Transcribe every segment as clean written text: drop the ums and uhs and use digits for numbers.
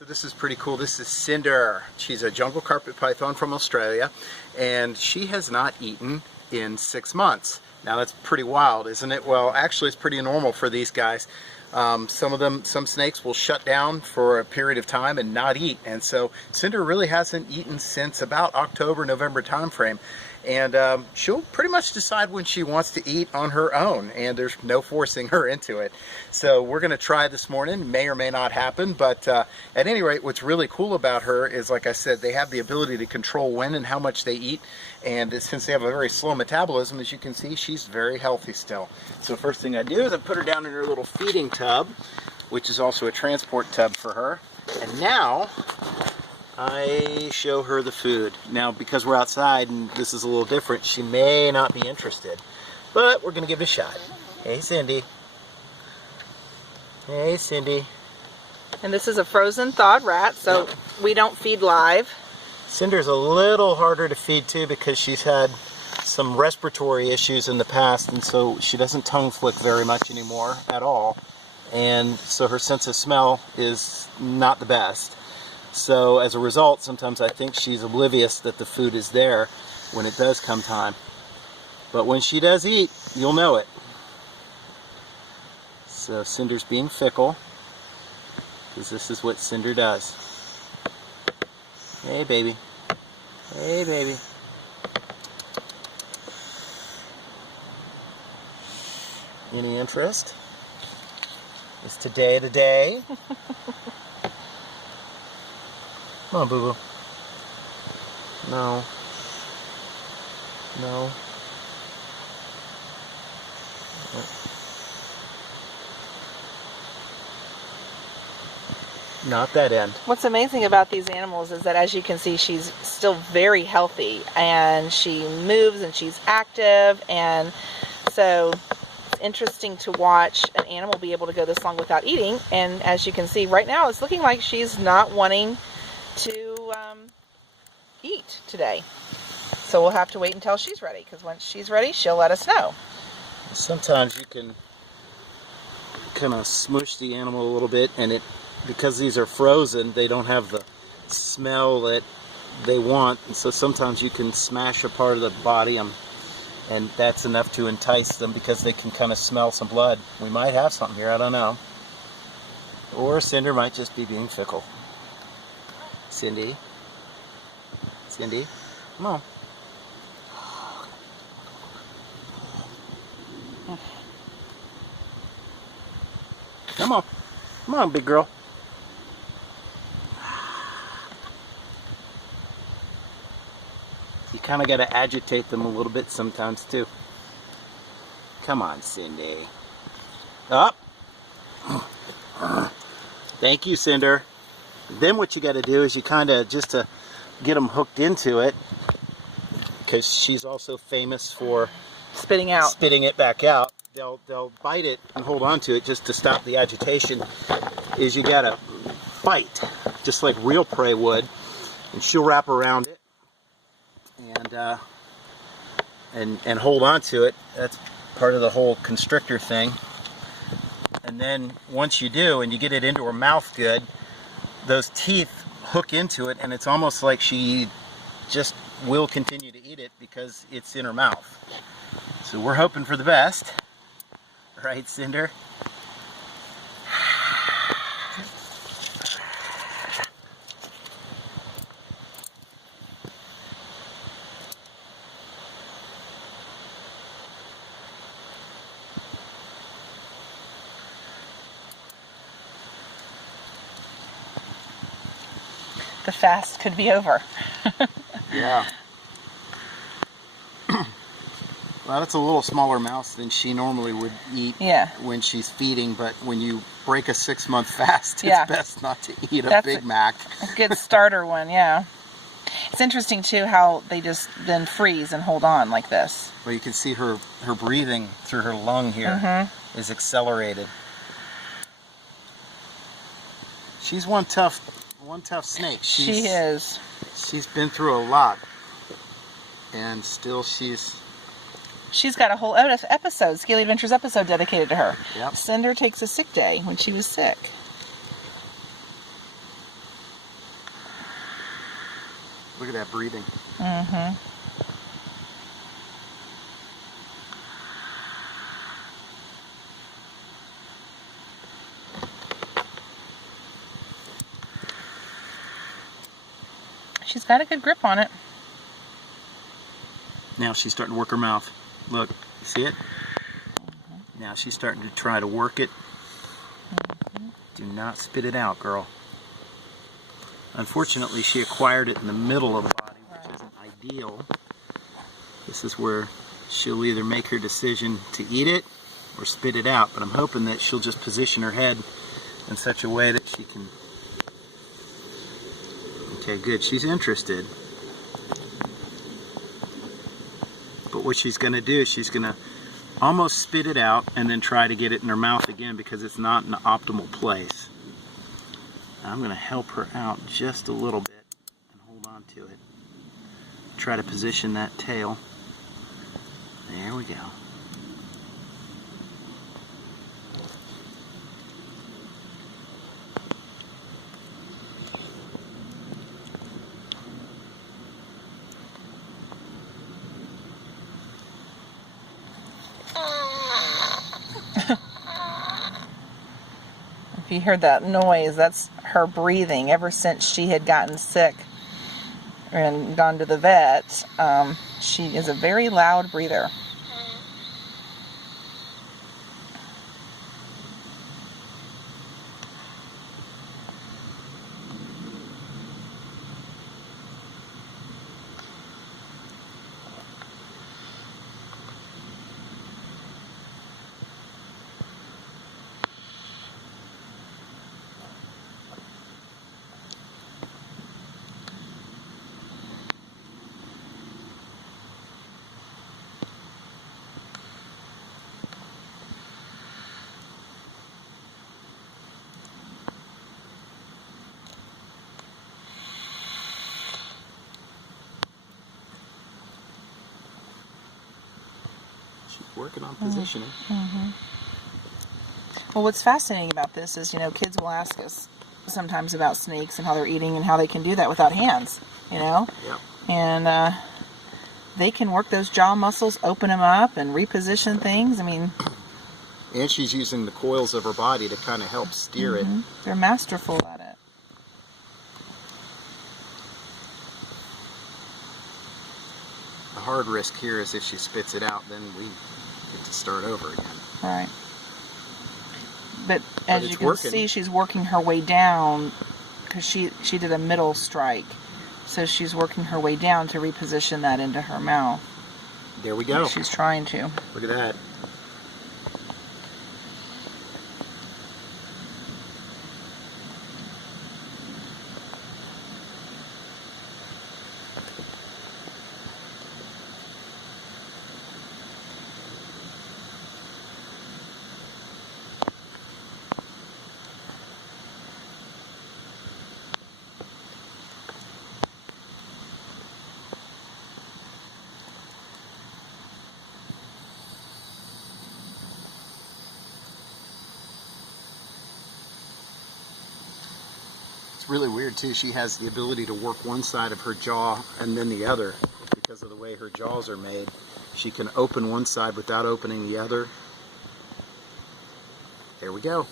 So this is pretty cool. This is Cinder. She's a jungle carpet python from Australia, and she has not eaten in 6 months. Now that's pretty wild, isn't it? Well, actually it's pretty normal for these guys. Some snakes will shut down for a period of time and not eat, and so Cinder really hasn't eaten since about October, November time frame. And she'll pretty much decide when she wants to eat on her own, and there's no forcing her into it. So we're going to try this morning. May or may not happen, but at any rate, what's really cool about her is, like I said, they have the ability to control when and how much they eat, and since they have a very slow metabolism, as you can see, she's very healthy still. So first thing I do is I put her down in her little feeding tub, which is also a transport tub for her, and now I show her the food. Now, because we're outside and this is a little different, she may not be interested, but we're going to give it a shot. Hey, Cindy. Hey, Cindy. And this is a frozen thawed rat, so we don't feed live. Cinder's a little harder to feed too because she's had some respiratory issues in the past, and so she doesn't tongue flick very much anymore at all, and so her sense of smell is not the best. So as a result, sometimes I think she's oblivious that the food is there when it does come time. But when she does eat, you'll know it. So Cinder's being fickle, because this is what Cinder does. Hey, baby. Hey, baby. Any interest? Is today the day? Come on, boo-boo. No. No. Not that end. What's amazing about these animals is that, as you can see, she's still very healthy, and she moves and she's active, and so it's interesting to watch an animal be able to go this long without eating. And as you can see right now, it's looking like she's not wanting to eat today. So we'll have to wait until she's ready, because once she's ready, she'll let us know. Sometimes you can kind of smush the animal a little bit, and because these are frozen, they don't have the smell that they want, and so sometimes you can smash a part of the body, and that's enough to entice them because they can kind of smell some blood. We might have something here, I don't know. Or Cinder might just be being fickle. Cindy. Cindy, come on. Come on. Come on, big girl. You kind of got to agitate them a little bit sometimes, too. Come on, Cindy. Up. Thank you, Cinder. Then what you got to do is you kind of, just to get them hooked into it, because she's also famous for spitting it back out. They'll bite it and hold on to it just to stop the agitation. Is you got to bite, just like real prey would, and she'll wrap around it and hold on to it. That's part of the whole constrictor thing. And then once you do, and you get it into her mouth good, those teeth hook into it, and it's almost like she just will continue to eat it because it's in her mouth. So we're hoping for the best. Right, Cinder? The fast could be over. Yeah. Well, that's a little smaller mouse than she normally would eat when she's feeding, but when you break a 6-month fast, it's best not to eat a Big Mac. A good starter one, yeah. It's interesting, too, how they just then freeze and hold on like this. Well, you can see her breathing through her lung here is accelerated. She's one tough snake. She is. She's been through a lot, and still she's got a whole episode, Scaly Adventures episode dedicated to her. Yep. Cinder takes a sick day when she was sick. Look at that breathing. Mm-hmm. She's got a good grip on it. Now she's starting to work her mouth. Look, you see it? Now she's starting to try to work it. Do not spit it out, girl. Unfortunately, she acquired it in the middle of the body, which isn't ideal. This is where she'll either make her decision to eat it or spit it out, but I'm hoping that she'll just position her head in such a way that she can... Okay, good. She's interested. But what she's going to do is she's going to almost spit it out and then try to get it in her mouth again because it's not in the optimal place. I'm going to help her out just a little bit and hold on to it. Try to position that tail. There we go. If you heard that noise, that's her breathing. Ever since she had gotten sick and gone to the vet, she is a very loud breather. Working on positioning. Mm-hmm. Well, what's fascinating about this is, kids will ask us sometimes about snakes and how they're eating and how they can do that without hands, Yeah. And they can work those jaw muscles, open them up, and reposition things. I mean... And she's using the coils of her body to kind of help steer it. They're masterful at it. The hard risk here is if she spits it out, then we get to start over again. Right. But as you can see, she's working her way down because she did a middle strike. So she's working her way down to reposition that into her mouth. There we go. She's trying to. Look at that. Really weird too. She has the ability to work one side of her jaw and then the other because of the way her jaws are made. She can open one side without opening the other. There we go.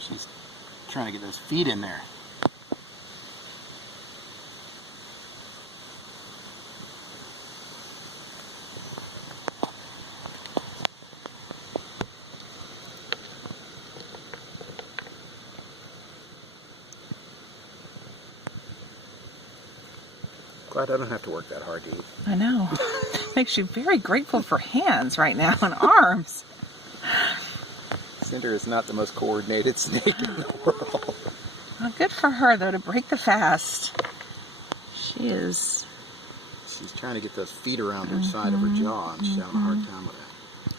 She's trying to get those feet in there. Glad I don't have to work that hard to eat. I know. Makes you very grateful for hands right now and arms. Cinder is not the most coordinated snake in the world. Well, good for her, though, to break the fast. She is... She's trying to get those feet around her side of her jaw, and she's having a hard time with that.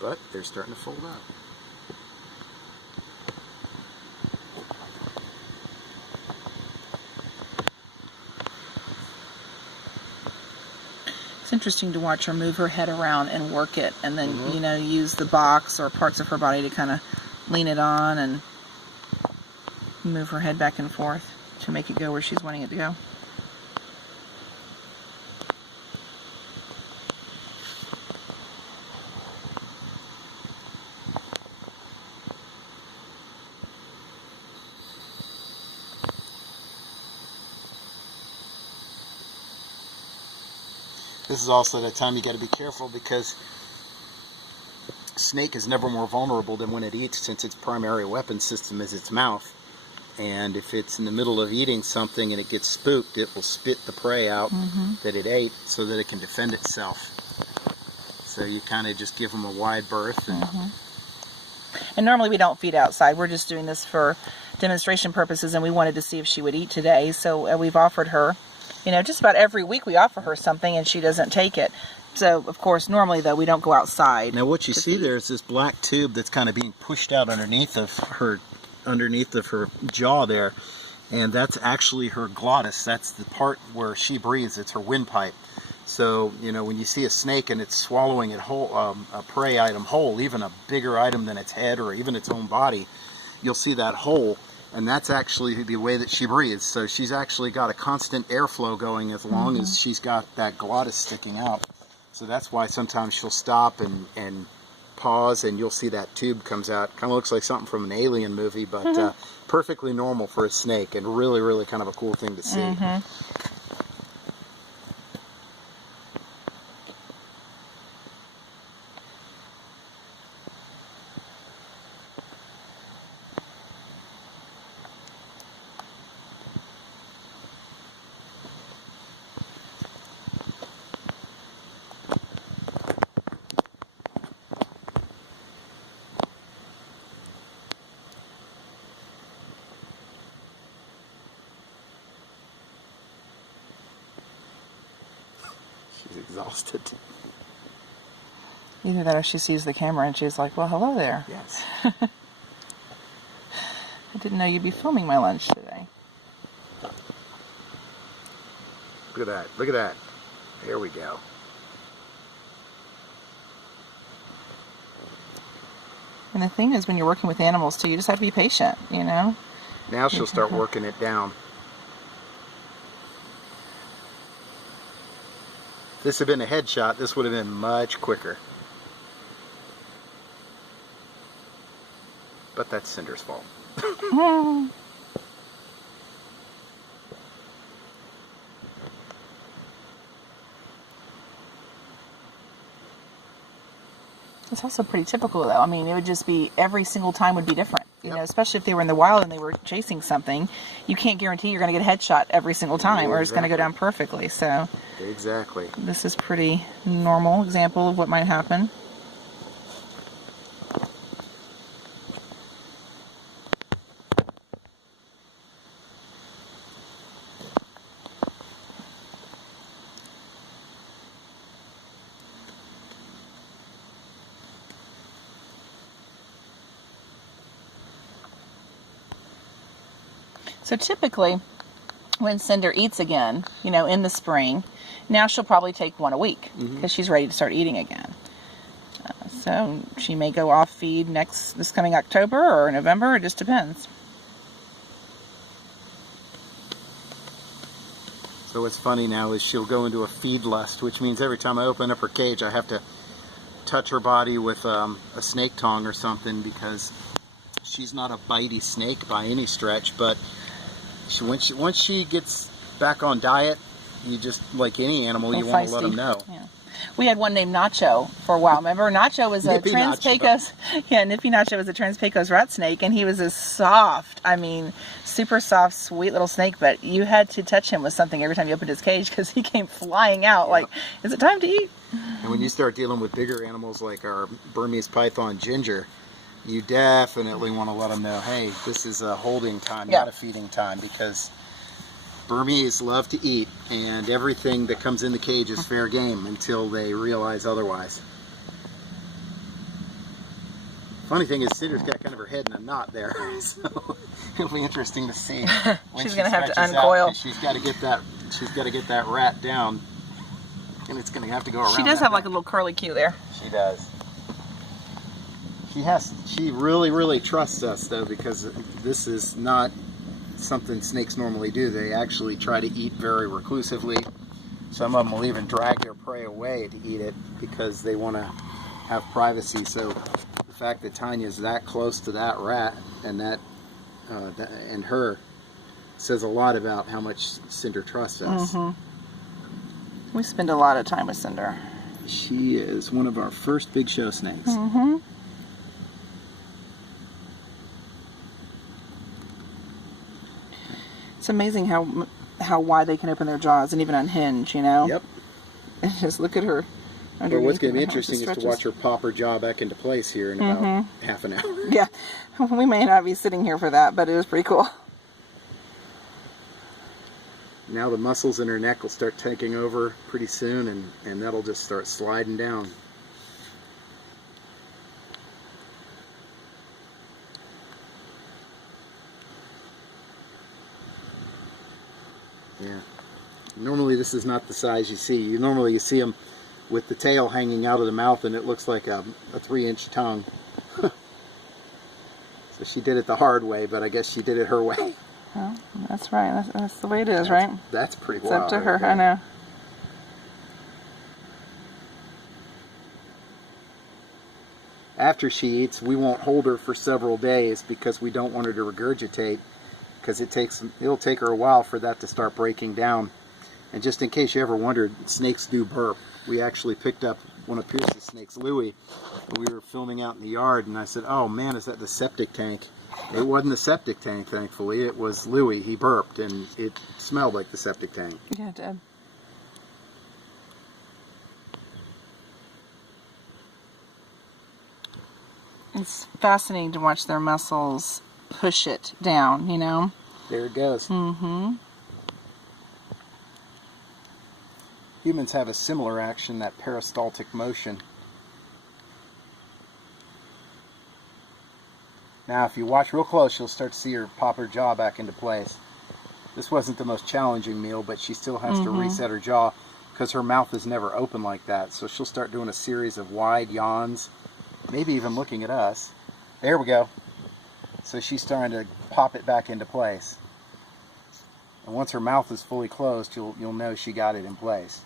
But they're starting to fold up. It's interesting to watch her move her head around and work it, and then, you know, use the box or parts of her body to kind of lean it on and move her head back and forth to make it go where she's wanting it to go. This is also the time you got to be careful, because snake is never more vulnerable than when it eats, since its primary weapon system is its mouth. And if it's in the middle of eating something and it gets spooked, it will spit the prey out that it ate so that it can defend itself. So you kind of just give them a wide berth. And normally we don't feed outside. We're just doing this for demonstration purposes, and we wanted to see if she would eat today. So we've offered her, you know, just about every week we offer her something and she doesn't take it. So, of course, normally, though, we don't go outside. Now, what you see there is this black tube that's kind of being pushed out underneath of her jaw there. And that's actually her glottis. That's the part where she breathes. It's her windpipe. So, you know, when you see a snake and it's swallowing it whole, a prey item whole, even a bigger item than its head or even its own body, you'll see that hole. And that's actually the way that she breathes. So she's actually got a constant airflow going as long as she's got that glottis sticking out. So that's why sometimes she'll stop and pause, and you'll see that tube comes out. Kind of looks like something from an alien movie, but perfectly normal for a snake, and really, really kind of a cool thing to see. She's exhausted. Either that or she sees the camera and she's like, well, hello there. Yes. I didn't know you'd be filming my lunch today. Look at that. Look at that. There we go. And the thing is, when you're working with animals, too, you just have to be patient, you know? Now she'll start working it down. If this had been a headshot, this would have been much quicker. But that's Cinder's fault. It's also pretty typical, though. I mean, it would just be every single time would be different. You know, especially if they were in the wild and they were chasing something, you can't guarantee you're going to get a headshot every single time, or it's going to go down perfectly. So, exactly. This is pretty normal example of what might happen. So typically, when Cinder eats again, you know, in the spring, now she'll probably take one a week because she's ready to start eating again. So she may go off feed this coming October or November. It just depends. So what's funny now is she'll go into a feed lust, which means every time I open up her cage, I have to touch her body with a snake tongue or something, because she's not a bitey snake by any stretch, but once she gets back on diet, you just, like any animal, you want to let them know. Yeah. We had one named Nacho for a while. Remember, Nacho was a Nippy Trans-Pecos. Yeah, Nippy Nacho was a Trans-Pecos rat snake, and he was a soft, I mean, super soft, sweet little snake. But you had to touch him with something every time you opened his cage because he came flying out. Like, is it time to eat? And when you start dealing with bigger animals like our Burmese python Ginger, you definitely want to let them know, hey, this is a holding time, not a feeding time, because Burmese love to eat, and everything that comes in the cage is fair game until they realize otherwise. Funny thing is, Cinder's got kind of her head in a knot there, so it'll be interesting to see. She's gonna have to uncoil. She's got to get that. She's got to get that rat down, and it's gonna have to go around. She does have like a little curly Q there. She does. She really trusts us though, because this is not something snakes normally do. They actually try to eat very reclusively. Some of them will even drag their prey away to eat it because they want to have privacy. So the fact that Tanya's that close to that rat and and her says a lot about how much Cinder trusts us. We spend a lot of time with Cinder. She is one of our first big show snakes. It's amazing how wide they can open their jaws and even unhinge, you know? Yep. And just look at her. But what's going to be interesting is to watch her pop her jaw back into place here in about half an hour. Yeah. We may not be sitting here for that, but it is pretty cool. Now the muscles in her neck will start taking over pretty soon, and that'll just start sliding down. Yeah. Normally this is not the size you see. Normally you see them with the tail hanging out of the mouth, and it looks like a 3-inch tongue. So she did it the hard way, but I guess she did it her way. Well, that's right. That's the way it is, right? That's pretty wild. wild. It's up to her, I know. After she eats, we won't hold her for several days because we don't want her to regurgitate, because it'll take her a while for that to start breaking down. And just in case you ever wondered, snakes do burp. We actually picked up one of Pierce's snakes, Louie, and we were filming out in the yard, and I said, oh man, is that the septic tank? It wasn't the septic tank, thankfully. It was Louie. He burped, and it smelled like the septic tank. Yeah, it did. It's fascinating to watch their muscles push it down, you know? There it goes. Humans have a similar action, that peristaltic motion. Now, if you watch real close, you'll start to see her pop her jaw back into place. This wasn't the most challenging meal, but she still has to reset her jaw because her mouth is never open like that. So she'll start doing a series of wide yawns, maybe even looking at us. There we go. So she's starting to pop it back into place. And once her mouth is fully closed, you'll know she got it in place.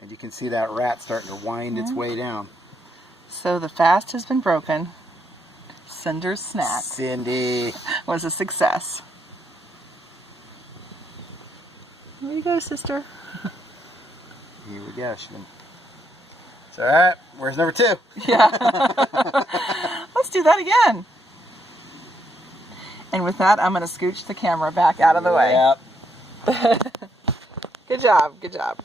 And you can see that rat starting to wind its way down. So the fast has been broken. Cinder's snack Cindy was a success. Here you go, sister. Here we go. It's all right. Where's number 2? Yeah. Let's do that again. And with that, I'm going to scooch the camera back out of the way. Yep. Good job. Good job.